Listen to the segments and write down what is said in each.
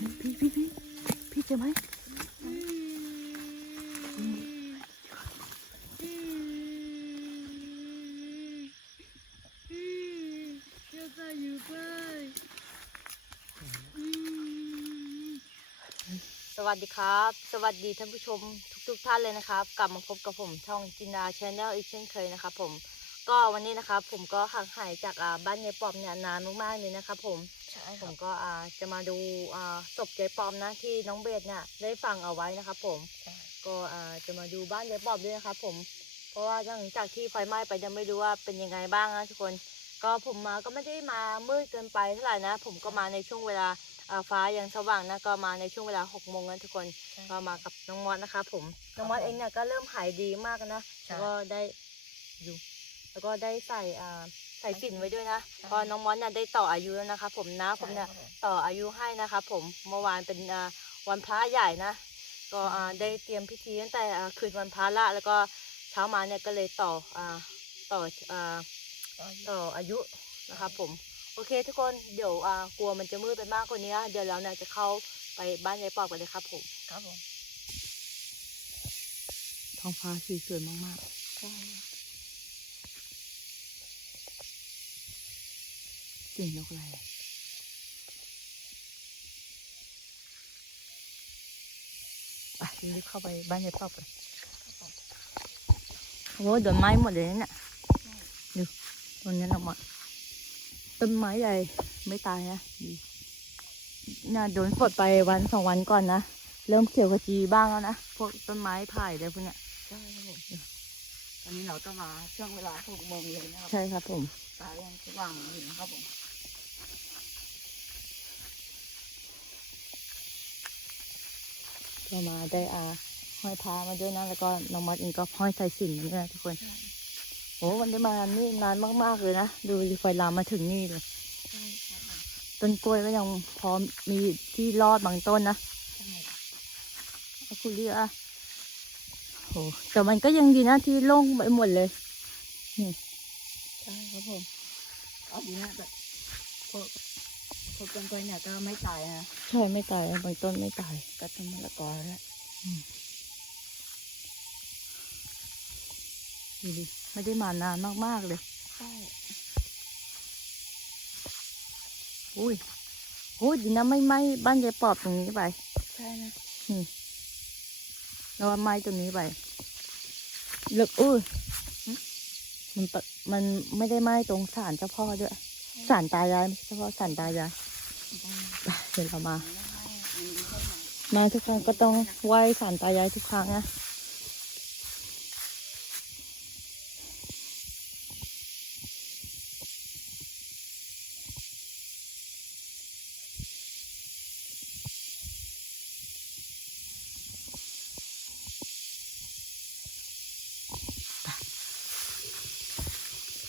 พี่พี่พี่พี่เจอไหมสวัสดีครับ สวัสดีท่านผู้ชมทุกๆท่านเลยนะครับ กลับมาพบกับผมช่องจินดาชแนลอีกเช่นเคยนะครับผมก็วันนี้นะครับผมก็ห่างหายจากบ้านยายปอมเนี่ยนานมากๆเลยนะครับผม ผมก็อ่าจะมาดูอ่าศพยายปอมนะที่น้องเบสเนี่ยได้ฟังเอาไว้นะครับผมก็อ่าจะมาดูบ้านยายปอมด้วยนะครับผมเพราะว่าหลังจากที่ไฟไหม้ไปยังไม่รู้ว่าเป็นยังไงบ้างนะทุกคน ก็ผมมาก็ไม่ได้มามืดเกินไปเท่าไหร่นะ ผมก็มาในช่วงเวลาอ่าฟ้ายังสว่างนะก็มาในช่วงเวลาหกโมงนะทุกคนก็มากับน้องมอสนะคะผมน้องมอสเองเนี่ยก็เริ่มหายดีมากนะแล้วก็ได้อยู่แล้วก็ได้ใส่อ่า ใส่ฝิ่นไว้ด้วยนะเพอน้องมอสเนี่ยได้ต่ออายุแล้วนะคะ ผมนะผมเนี่ยต่ออายุให้นะคะผมเมื่อวานเป็นอ่าวันพระใหญ่นะก็อ่าได้เตรียมพิธีตั้งแต่อ่าคืนวันพระละแล้วก็เช้ามาเนี่ยก็เลยต่ออ่าต่ออ่าต่ออายุนะครับผมโอเค ทุกคนเดี๋ยวอ่ากลัวมันจะมืดไปมากกว่านี้นะเดี๋ยวเราเนี่ยจะเข้าไปบ้านยายปอบกันเลยครับผมครับผมท้องฟ้าสีสวยมากใช่ๆ สิ่งนกอะไรไปรีบเข้าไปบ้านยายปอบกันโอ้โดนไม้หมดเลยเนี่ยดูต้นนี้หมดต้นไม้ใหญ่ไม่ตายนะดีน่าโดนฝนไปวันสองวันก่อนนะ เริ่มเขียวขจีบ้างแล้วนะ พวกต้นไม้ไผ่อะไรพวกเนี้ยใช่ครับผมตอนนี้เราก็มาช่วงเวลาหกโมงเย็นนะครับ ใช่ครับผมฟ้ายังสว่างอยู่นะครับผม ก็มาได้อาห้อยพามาด้วยนะแล้วก็น้องมัดเองก็ห้อยใส่สินมาด้วยนะทุกคนโอ้วันได้มานี่นานมากๆเลยนะดูดิไฟลามมาถึงนี่เลยใช่ครับผมต้นกล้วยก็ยังพอมีที่รอดบางต้นนะใช่เอาคุณเรียกอะโหแต่มันก็ยังดีนะที่โล่งไปหมดเลยใช่ครับผมเอาดีนะแบบพวก พวกต้นกล้วยเนี่ยก็ไม่ตายนะใช่ไม่ตายบางต้นไม่ตายก็ต้นมะละกอแล้วดูดิไม่ได้มานานมากๆเลยใช่อุ้ยโอ้ยดีนะไม่ไหม้บ้านยายปอบตรงนี้ไปใช่นะแล้วไม้ตัวนี้ไปเลิกอุ้ยมันปะมันไม่ได้ไหม้ตรงศาลเจ้าพ่อด้วยศาลตายายไม่ใช่เจ้าพ่อศาลตายายไป เดี๋ยวเรามา มาทุกครั้งก็ต้องไหว้ศาลตายายทุกครั้งนะ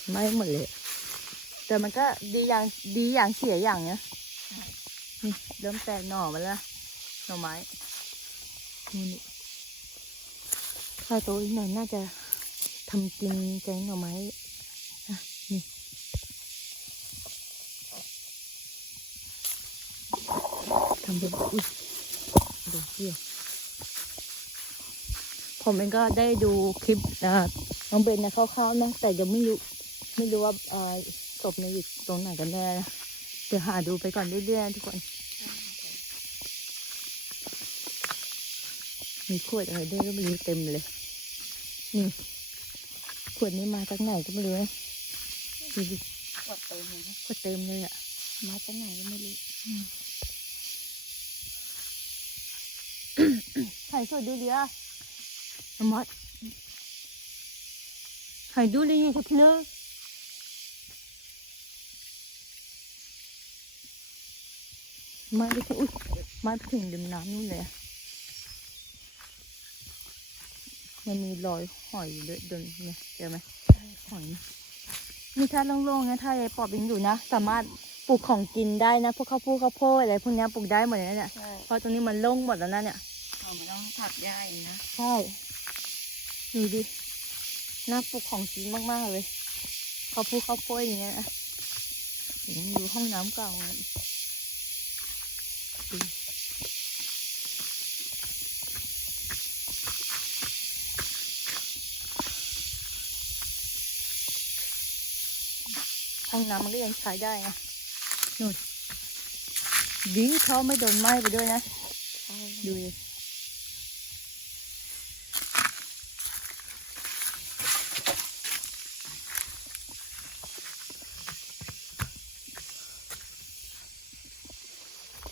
ไม้หมดเลย แต่มันก็ดีอย่างดีอย่างเสียอย่างเนี้ย นี่เริ่มแตกหน่อมาแล้วหน่อไม้นี่นี่ถ้าโตอีกหน่อยน่าจะทำกินแกงหน่อไม้นะนี่ทำเป็นอุ้ยดูเที่ยวผมเองก็ได้ดูคลิปอ่าน้องเบนนะคร่าวๆนะแต่ยังไม่รู้ไม่รู้ว่าศพเนี่ยอยู่ตรงไหนกันแน่นะเดี๋ยวหาดูไปก่อนเรื่อยๆทุกคน มีขวดอะไรด้วยก็ไม่รู้เต็มเลย นี่ ขวดนี้มาจากไหนก็ไม่รู้นะดูดิกดเติมเลยขวดเต็มเลยอะมาจากไหนก็ไม่รู้ถ่ายสวยดูดิอะน้ำมัดถ่ายดูเลยไงครับพี่เลิกมาไปถึงมาถึงดิมน้ำนู่นเลยอะ มันมีรอยหอยอยู่ด้วยเดินเนี่ยเจอไหมหอยมีถ้าโล่งๆนะถ้ายายปอบยังอยู่นะ สามารถปลูกของกินได้นะพวกข้าวโพดข้าวโพดอะไรพวกเนี้ยปลูกได้หมดเลยนะเนี่ยใช่เพราะตรงนี้มันโล่งหมดแล้วนะเนี่ยเราไม่ต้องถักหญ้าอีกนะใช่ดูดิน่าปลูกของกินมากๆเลยข้าวโพดข้าวโพดอย่างเงี้ยนะยังอยู่ห้องน้ำเก่า องน้ำมันก็ยังใช้ได้นะนู่นดิ้งเขาไม่โดนไหม้ไปด้วยนะใช่ดูดิ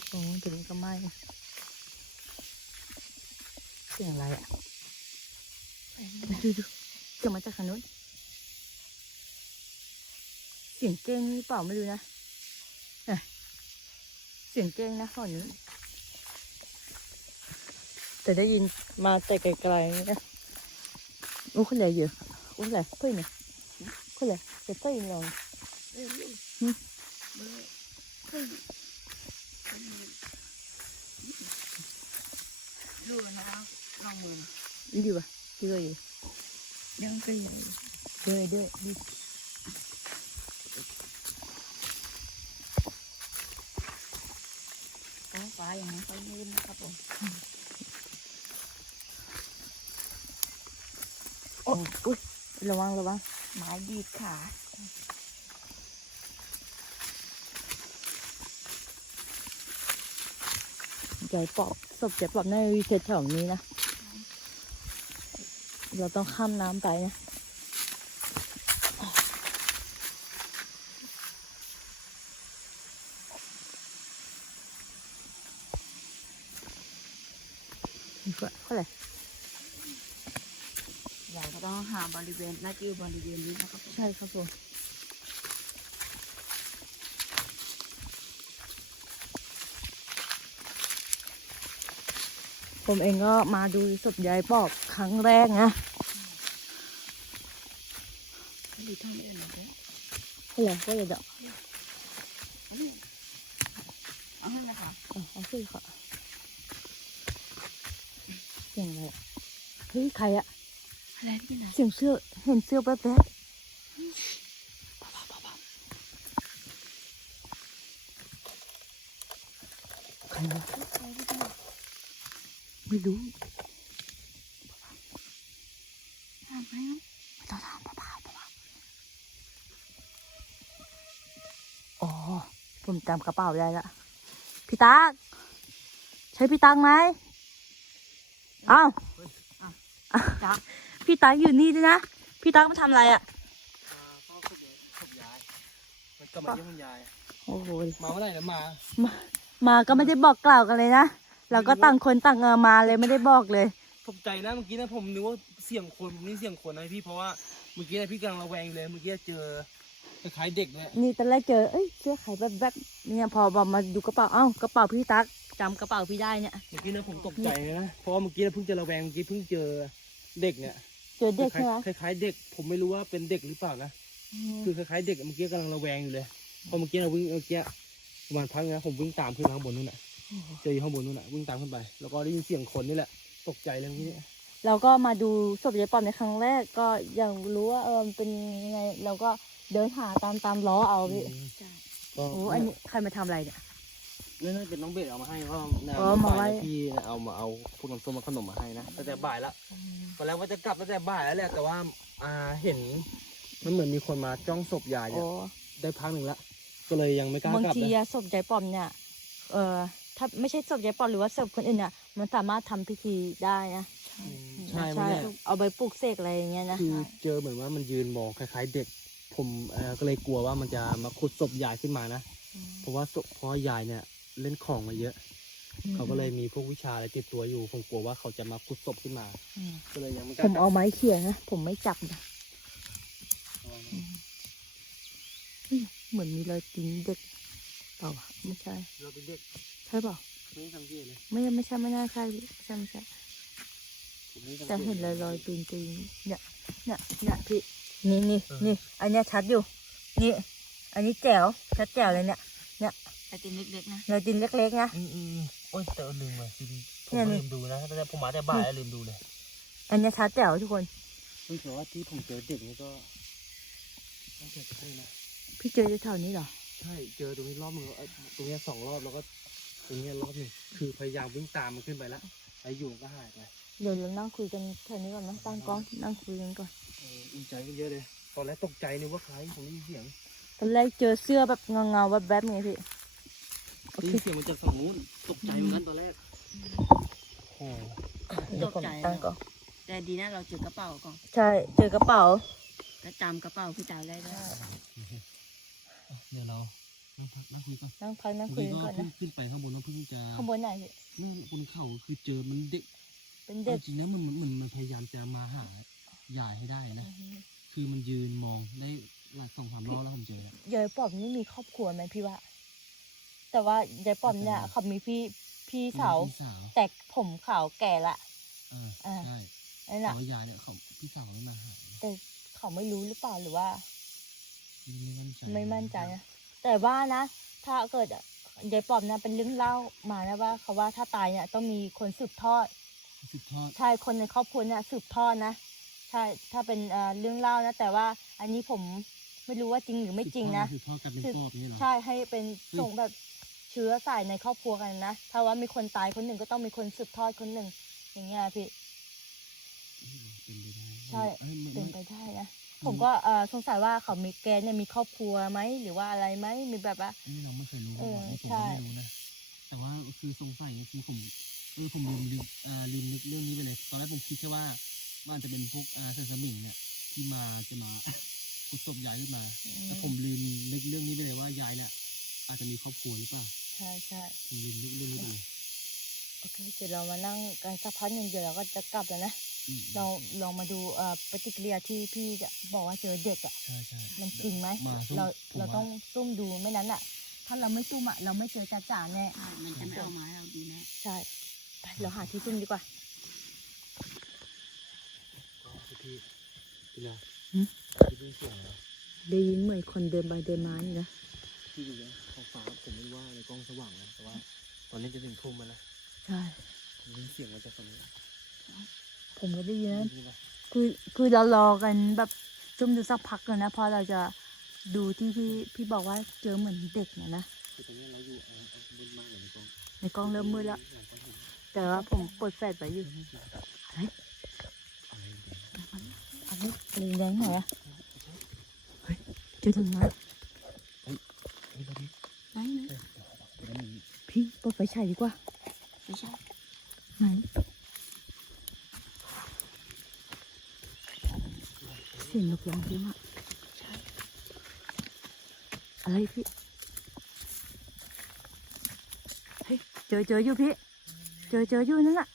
โอ้ถึงนี้ก็ไหม้เสียงอะไรอะ ดูดูเสียงมาจากทางนู้น เสียงเก้งนี่เปล่าไม่รู้นะเสียงเก้งนะฝั่งนี้ แต่ได้ยินมาแต่ไกลๆนี่นะโอ้คนไหนอยู่โอ้คนไหนเพื่อนเนี่ยคนไหนจะเต้นลองเอ้ยลูกหืมเบองดูนะลองมือดีป่ะดีเลยอยู่ยังก็อยู่เด้อเด้อดี ท้อง ฟ้าอย่างนี้นก็ยืนนะครับผมโอ้อุ้ยระวังระวังไม้ดีดขาใจปอบศพใจปอบน่าจะอยู่แถวๆนี้นะ เราต้องข้ามน้ำไปนะ นี่ก็เท่าไหร่เราก็ต้องหาบริเวณน่าจะอยู่บริเวณนี้นะครับผมใช่ครับผมผมเองก็มาดูศพยายปอบครั้งแรกนะดูทางอื่นหน่อยด้วยเท่าไหร่ก็อย่าเดาะเอาให้นะคะ เอาเอาสิค่ะเสียงอะไรอะเฮ้ยใครอะอะไรที่ไหนเสียงเสื้อเห็นเสื้อแป๊บๆใครวะไม่รู้ถามไหมไม่ต้องถามเบาๆเบาๆอ๋อผมจำกระเป๋าได้ละพี่ตักใช่พี่ตักไหม อ้าวจ๊ะพี่ตักอยู่นี่ด้วยนะ พี่ตักมาทำอะไรอะพ่อขุดขุดยายมันกลับมาเยี่ยมคุณยายโอ้โหมาเมื่อไหร่นะมามามาก็ไม่ได้บอกกล่าวกันเลยนะเราก็ต่างคนต่างเออมาเลยไม่ได้บอกเลยตกใจนะเมื่อกี้นะผมนึกว่าเสียงคนผมนี่เสียงคนนะพี่เพราะว่าเมื่อกี้นะพี่กำลังระแวงอยู่เลยเมื่อกี้เจอคล้ายๆเด็กเลยนี่ตอนแรกเจอเอ้ยเสื้อไขแบบแบบๆเนี่ยพอบอกมาดูกระเป๋าเอ้ากระเป๋าพี่ตัก จำกระเป๋าพี่ได้เนี่ย เมื่อกี้นะผมตกใจเลยนะ เพราะว่าเมื่อกี้นะเพิ่งจะระแวงเมื่อกี้เพิ่งเจอเด็กเนี่ยเจอเด็กใช่ไหมคล้ายๆคล้ายๆเด็ก ผมไม่รู้ว่าเป็นเด็กหรือเปล่านะ คือคล้ายๆเด็กเมื่อกี้กำลังระแวงอยู่เลยเพราะเมื่อกี้เราวิ่งเมื่อกี้ประมาณพักนึงนะผมวิ่งตามขึ้นมาข้างบนนู่นน่ะ เจออยู่ข้างบนนู่นน่ะวิ่งตามขึ้นไป แล้วก็ได้ยินเสียงคนนี่แหละ ตกใจเลยเมื่อกี้เนี่ยเราก็มาดูศพยายปอมในครั้งแรกก็ยังรู้ว่าเออมันเป็นยังไงเราก็เดินหาตามตามล้อเอาพี่อืมจ้ะก็โอ้อันนี้ใครมาทำอะไรเนี่ย นี่น่าจะเป็นน้องเบสเอามาให้เพราะว่าในอ๋อมาไว้บ่ยนะพี่เอามาเอาพวกน้ำส้มมาขนมมาให้นะตั้งแต่บ่ายแล้วตอนแรกว่าจะกลับตั้งแต่บ่ายแล้วแหละแต่ว่าอ่าเห็น มันเหมือนมีคนมาจ้องศพยายเนี่โอ้ยได้พักหนึ่งละก็เลยยังไม่กล้าบางกลับทีนะอะศพยายปอมเนี่ย เออถ้าไม่ใช่ศพยายปอมหรือว่าศพคนอื่นอะมันสามารถทำพิธีได้นะอืมใช่ไม่แน่เอาไปปลูกเสกอะไรอย่างเงี้ยนะ คือเจอเหมือนว่ามันยืนมองคล้ายๆเด็ก ผมเอ่อก็เลยกลัวว่ามันจะมาขุดศพยายขึ้นมานะ เพราะว่าศพเพราะว่ายายเนี่ย เล่นของมาเยอะ เขาก็เลยมีพวกวิชาอะไรติดตัวอยู่ ผมกลัวว่าเขาจะมาขุดศพขึ้นมาอืมก็เลยยังไม่กผล้ามเอาไม้เขี่ยนะ ผมไม่จับนะเอานะเฮ้ยเหมือนมีรอยตีนเด็กเปล่าวะไม่ใช่เราเป็นเด็กใช่เปล่าไม่ได้สังเกตเลยไม่ไม่ใช่ไม่น่าใช่พี่ไม่ใช่ไม่ใช่ผมไม่ได้สังกตแต่เห็นรอยรอยตีนตีนเนี่ยเนี่ยเนี่ยพี่นี่นี่นี่อันเนี้ยชัดอยู่ นี่ อันนี้แจ๋วชัดแจ๋วเลยเนี่ย แต่ตินเล็กๆนะรอยตีนเล็กๆนะอืมอืมอืมโอ้ยแต่ลืมเลยจริงๆผมเนี่ยก็นี่ลืมดูนะแต่ผมมาแต่บ่ายแล้วลืมดูเลย อันเนี้ยชัดแจ๋วทุกคนเฮ้ยแต่ว่าที่ผมเจอเด็กนี่ก็น่าจะใช่นะพี่เจอแถวๆนี้เหรอใช่เจอตรงนี้รอบหนึงแล้วเอ้ยตรงเนี้ยสองรอบแล้วก็ตรงเนี้ยรอบหนึ่งคือพยายามวิ่งตามมันขึ้นไปแล้วไอ้อยู่มันก็หายไปเดี๋ยวเรานั่งคุยกันแถวนี้ก่อนนะตั้งกล้องนั่งคุยกันก่อนเอออุ่นใจกันเยอะเลยตอนแรกตกใจนึกว่าใครผมได้ยินเสียงตอนแรกเจอเสื้อแบบเงาเงาๆแวบๆไงพี่โอ ได้เคยินเสียงมันจากฝั่งนู้นตกใจเหมือนกันตอนแรก โอ้เดี๋ยวผมตั้งก่อนแต่ดีนะเราเจอกระเป๋าก่อนใช่เจอกระเป๋า ก็จำกระเป๋าพี่เต๋าได้ด้วยเดี๋ยวเรานั่งพักนั่งคุยก่อนนั่งพักนั่งคุยกันก่อนเพิ่นะงขึ้นไปข้างบนแล้วเพิ่งจะข้างบนไหนพี่นี่บนเขาคือเจอมันเด็กเป็นเด็กจริงๆนะมันเหมือนมันพยายามจะมาหายายให้ได้นะ คือมันยืนมองได้หลายสองสามรอบแล้วผมเจอแล้วยายปอบนี่มีครอบครัวไหมพี่ว่า แต่ว่ายายปอบเนี่ยเขามีพี่พี่สาวพี่สาวแต่ผมขาวแก่ละอ่าอ่าใช่นั่นแต่น่ะว่ายายเนี่ยเขาพี่สาวไม่มาหาแต่เขาไม่รู้หรือเปล่าหรือว่า ไม่มั่นใจไม่มั่นใจนะแต่ว่านะ ถ้าเกิดยายปอบนะเป็นเรื่องเล่ามานะว่าเขาว่าถ้าตายเนี่ยต้องมีคนสืบทอดสืบทอดใช่คนในครอบครัวเนี่ยสืบทอดนะใช่ถ้าเป็นเอ่อเรื่องเล่านะ แต่ว่าอันนี้ผมไม่รู้ว่าจริงหรือไม่จริงนะสืบทอดกันเป็นสืบปอบอย่างนี้เหรอ ใช่ให้เป็นส่งแบบ เชื้อสายในครอบครัวกันนะ ถ้าว่ามีคนตายคนหนึ่งก็ต้องมีคนสืบทอดคนหนึ่ง อย่างเงี้ยพี่อืมเป็นไปได้ใช่อ้ยไม่เป็นไม่ไปได้นะ ผมก็เอ่อสงสัยว่าเขามีแกเนี่ยมีครอบครัวไหมหรือว่าอะไรไหมมีแบบว่า นี่เราไม่เคยรู้เออว่าผมใช่ก็ไม่รู้นะ แต่ว่าคือสงสัยคือผมเออผมลืมลืมอ่าลืมนึกเรื่องนี้ไปเลย ตอนแรกผมคิดแค่ว่ามันอาจจะเป็นพวกอาเซนสมิงเนี่ยที่มาจะมากุศลยายขึ้นมาแต่ผมลืมนึกเรื่องนี้ไปเลยว่ายายเนี่ย อาจจะมีครอบครัวหรือเปล่าใช่ใช่ผมลืมนึกเรื่องนี้ไปเลยโอเคเดี๋ยวเรามานั่งกันสักพักหนึ่งเดี๋ยวเราก็จะกลับแล้วนะอืมเราลองมาดูเอ่อปฏิกิริยาที่พี่จะบอกว่าเจอเด็กอะใช่ใช่มันจริงไหมมาซุ่เราผมเราว่ต้องซุ่มดูไม่นั้นอะ ถ้าเราไม่ซุ่มอะเราไม่เจอจ่าจ่าแน่มันจะไม่เอาไม้เราดีแน่ใช่ไปเราหาที่ซุ่มดีกว่าก็คือพี่พี่นะหืมพี่ได้ยินเสียงอะไรได้ยินเหมือนคนเดินไปเดินมานี่นะ พี่ดูนะท้องฟ้าผมไม่ว่าในกล้องสว่างนะแต่ว่า ตอนนี้จะถึงทุ่มแล้วนะใช่ผมได้ยินเสียงมาจากตรงนี้ผมก็ได้ยินนะได้ยินปะคือคือเรารอกันแบบซุ่มดูสักพักเลยนะเพราะเราจะดูที่พี่พี่บอกว่าเจอเหมือนเด็กนะนะคือตรงนี้เราอยู่เอาเอาบนมากเลยในกล้องในกล้องเริ่มมืดแล้วหลังกล้องเห็นแต่ว่าผมเปิดแฟลชไว้อยู่อะไรอะไรอะไรเนี่ยอะไรอะไรแดงหน่อยอะเฮ้ยเจอถึงไหมเฮ้ยตอนนี้ ไหนไหนเดี๋ยวมีพี่เปิดไฟฉายดีกว่าไม่ใช่ไหนเสียงนกร้องพี่มากอะไรพี่เฮ้ยเจอเจออยู่พี่ เจอเจออยู่นั่นแหละ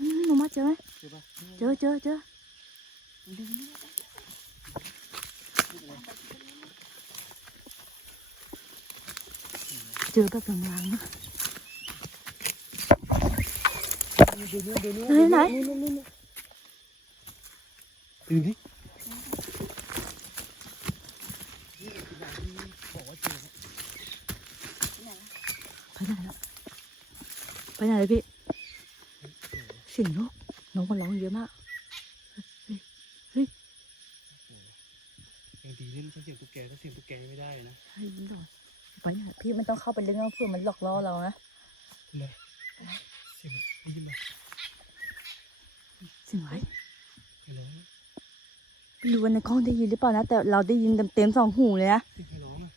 นี่หนูมาเจอไหมใช่ปะเจอเจอเจอ เจอแบบลางๆนะเดี๋ยวนี้เดี๋ยวนี้ไหนไหนนู่นนู่นนู่นตื่นดินี่คืออย่างที่บอกว่าเจอนะไปไหนแล้วไปไหนเลยพี่เสียงนกนกมันร้องเยอะมากยังดีนี่ไม่ใช่เสียงตุ๊กแกถ้าเสียงตุ๊กแกไม่ได้นะใช่ยินหน่อย ไปไหนพี่มันต้องเข้าไปเรื่องเพื่อมันหลอกล่อเรานะเลยเสียงได้ยินไหมเสียงอะไรไม่รู้ไม่รู้ว่าในกล้องได้ยินหรือเปล่านะ แต่เราได้ยินเต็มๆสองหูเลยนะเสียงใครร้องอะ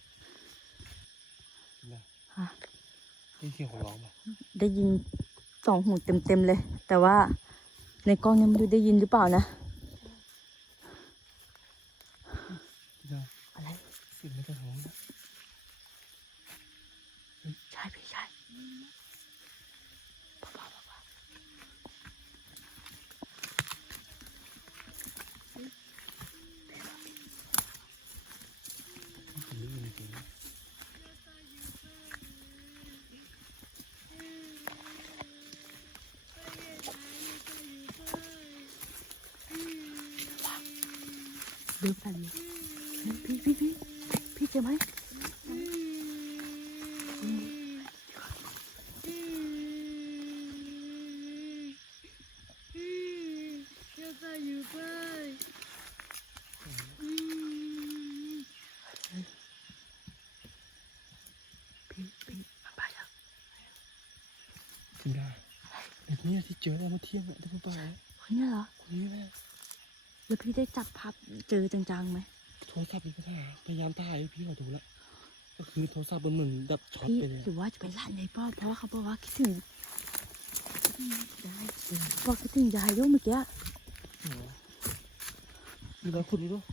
เห็นปะฮะได้ยินเสียงของร้องปะได้ยินสองหูเต็มๆเลย แต่ว่าในกล้องเนี่ยไม่รู้ได้ยินหรือเปล่านะพี่ดาวอะไรเสียงไม่ใช่ร้องนะ ใช่พี่ใช่เบาๆเบา ผมได้ยินจริงๆนะ ๆ เดินไปเลยเฮ้ยพี่พี่พี่พี่เจอไหม พี่พี่มันไปแล้ว คุณดาเด็กเนี่ยที่เจอได้เมื่อเที่ยงอะที่พูด ไปเฮ้ยเนี่ยเหรอคนนี้แม่แล้วพี่ได้จับภาพเจอจังๆไหมโทรศัพท์มีปัญหาพยายามถ่ายให้พี่เขาดูแล้วก็คือโทรศัพท์มันเหมือนดับช็อตพี่ไปเลยหรือว่าจะเป็นหลานยายป้อมเพราะว่าเขาบอกว่าคิดถึงยายบอกคิดถึงยายด้วยเมื่อกี้อ๋อมีรอยขุดนี่ด้วย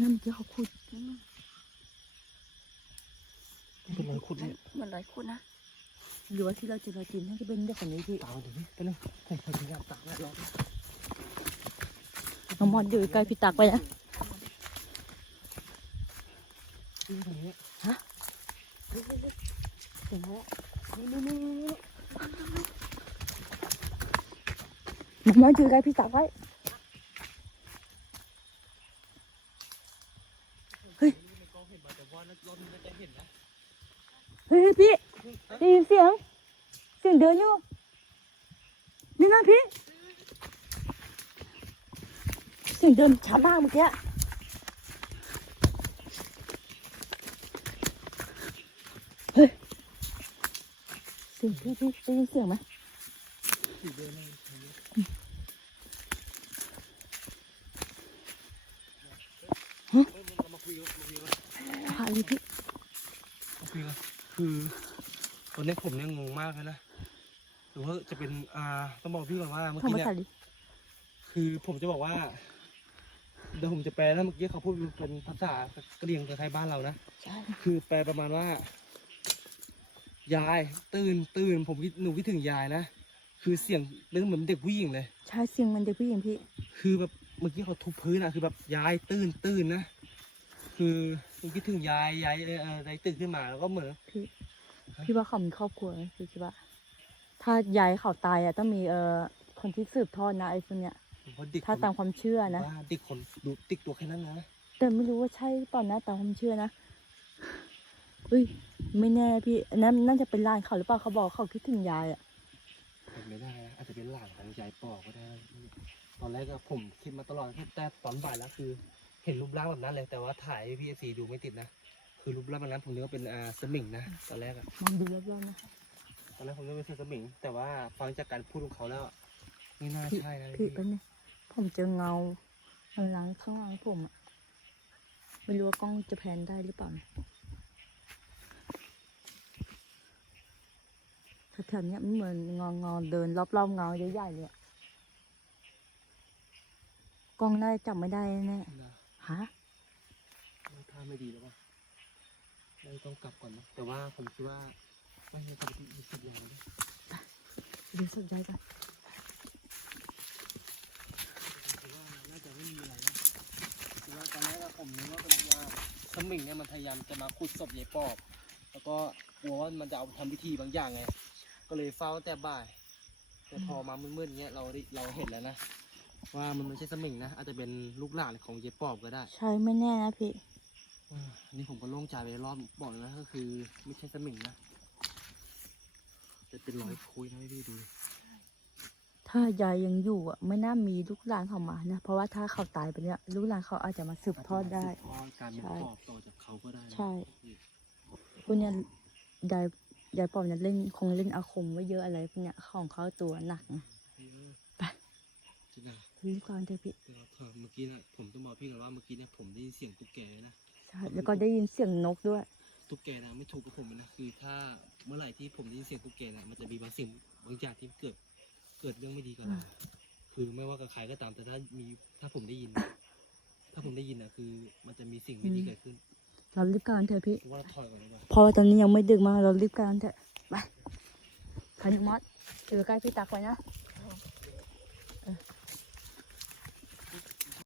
นั่นเมื่อกี้เขาขุดเป็นรอยขุดเนี่ยเหมือนรอยขุดนะหรือว่าที่เราเจอรอยตีนน่าจะเป็นเด็กคนนี้พี่ตามมาดูนี่ไปบนึงผมพยายามตามแล้วรอบ น้องมอนอยู่ใกล้พี่ตักไปนะนี่ตรงนี้เห็นแล้วนี่นี่นี่นี่น้องมอนอยู่ใกล้พี่ตักไว้เห็นมาแต่ว่ารอบนี้น่าจะเห็นนะเฮ้ยพี่ได้ยินเสียง เสียงเดินอยู่นี่นะพี่ เสียงเดินช้ามากเมื่อกี้เฮ้ยเสียงพี่พี่ได้ยินเสียงไหมสีเดินเลยเฮ้ยเรามาคุยกันมาคุยกันพาเลยพี่มาคุยกันคือตอนนี้ผมเนี่ยงงมากเลยนะหรือว่าจะเป็นอ่าต้องบอกพี่ก่อนว่าเมื่อทำกี้มาเนี่ยตัดดิคือผมจะบอกว่า เดี๋ยวผมจะแปลนะเมื่อกี้เขาพูดเป็นภาษากะเหรี่ยงไทยบ้านเรานะ ใช่คือแปลประมาณว่า ยาย ตื่นตื่นผมคิดหนูคิดถึงยายนะ คือเสียงเรื่องเหมือนเด็กผู้หญิงเลย ใช่เสียงมันเด็กผู้หญิงพี่ คือแบบเมื่อกี้เขาทุบพื้นอะคือแบบยายตื่นตื่นนะ คือผมคิดถึงยายยายเอ่ออะไรตื่นขึ้นมาแล้วก็เหมือน พี่พี่ว่าเขามีครอบครัวไหมพี่คิดว่า ถ้ายายเขาตายอะต้องมีเอ่อคนที่สืบทอดนะไอ้พวกเนี้ย เพราะเด็กถ้าตามความเชื่อนะ ว่าเด็กคนดูติ๊กตัวแค่นั้นนะแต่ไม่รู้ว่าใช่เปล่านะตามความเชื่อนะอุ้ยไม่แน่พี่อันนั้นน่าจะเป็นหลานเขาหรือเปล่าเขาบอกเขาคิดถึงยายอะเป็นไม่ได้นะอาจจะเป็นหลานของยายปอก็ได้นะตอนแรกก็ผมคิดมาตลอดแต่ตอนบ่ายแล้วคือ เห็นรูปร่างแบบนั้นเลย แต่ว่าถ่ายพี่เอซีดูไม่ติดนะ คือรูปร่างแบบนั้นผมนึกว่าเป็นอ่าสมิงนะตอนแรกอะ มองดูรอบๆนะตอนแรกผมนึกว่าเป็นเสือสมิง แต่ว่าฟังจากการพูดของเขาแล้วไม่น่าพี่ใช่นะพี่แป๊บนึง ผมเจอเงาข้างหลังข้างหลังผมอะไม่รู้ว่ากล้องจะแพนได้หรือเปล่านะแถวๆเนี้ยมันเหมือนงองอๆเดินรอบๆเงาใหญ่ๆเลยอะกล้องน่าจะจับไม่ได้แน่นะๆฮะท่าไม่ดีแล้วป่ะเราต้องกลับก่อนนะแต่ว่าผมคิดว่าไม่ใช่ต้องมีสิทธิ์อย่างนี้ดูสนใจกัน คิดว่าน่าจะไม่มีอะไรนะคิดว่าตอนแรกอะ ผมนึกว่าเป็นว่าสมิงเนี่ยมันพยายามจะมาขุดศพยายปอบ แล้วก็กลัวว่ามันจะเอาไปทำพิธีบางอย่างไง ก็เลยเฝ้าตั้งแต่บ่าย แต่พอมามืดๆเงี้ยเราได้เราเห็นแล้วนะ ว่ามันไม่ใช่สมิงนะ อาจจะเป็นลูกหลานของยายปอบก็ได้ ใช่ไม่แน่นะพี่ อ่าอันนี้ผมก็โล่งใจไปรอบบอกเลยนะก็คือ ไม่ใช่สมิงนะจะเป็นรอยคุยนะให้พี่ดูดิ ถ้ายายยังอยู่อะไม่น่ามีลูกหลานเขามานะเพราะว่าถ้าเขาตายไปเนี่ยลูกหลานเขาอาจจะมาสืบทอดได้ สืบทอดการเป็นใช่ ปอบต่อจากเขาก็ได้นะใช่พวกเนี้ยยายยายปอมเนี่ยเล่นคงเล่นอาคมไว้เยอะอะไรพวกเนี้ยของเขาตัวหนักนะเออไปจริงนะรีบก่อนเถอะพี่แต่ว่าเพิ่มเมื่อกี้นะผมต้องบอกพี่ก่อนว่าเมื่อกี้เนี่ยผมได้ยินเสียงตุ๊กแกนะ ใช่แล้วก็ได้ยินเสียงนกด้วย ตุ๊กแกนะไม่ถูกกับผมนะคือถ้าเมื่อไหร่ที่ผมได้ยินเสียงตุ๊กแกนะมันจะมีบางสิ่งบางอย่างที่เกิด เกิดเรื่องไม่ดีกับเราคือไม่ว่ากับใครก็ตามแต่ถ้ามีถ้าผมได้ยิน ถ้าผมได้ยินนะคือ มันจะมีสิ่งไม่ดีเกิดขึ้น เรารีบก่อนเถอะพี่ผมว่าเราถอยก่อนดีกว่าเพราะว่าตอนนี้ยังไม่ดึกมากเรารีบก่อนเถอะไปคันมอสถือใกล้พี่ตักไว้นะ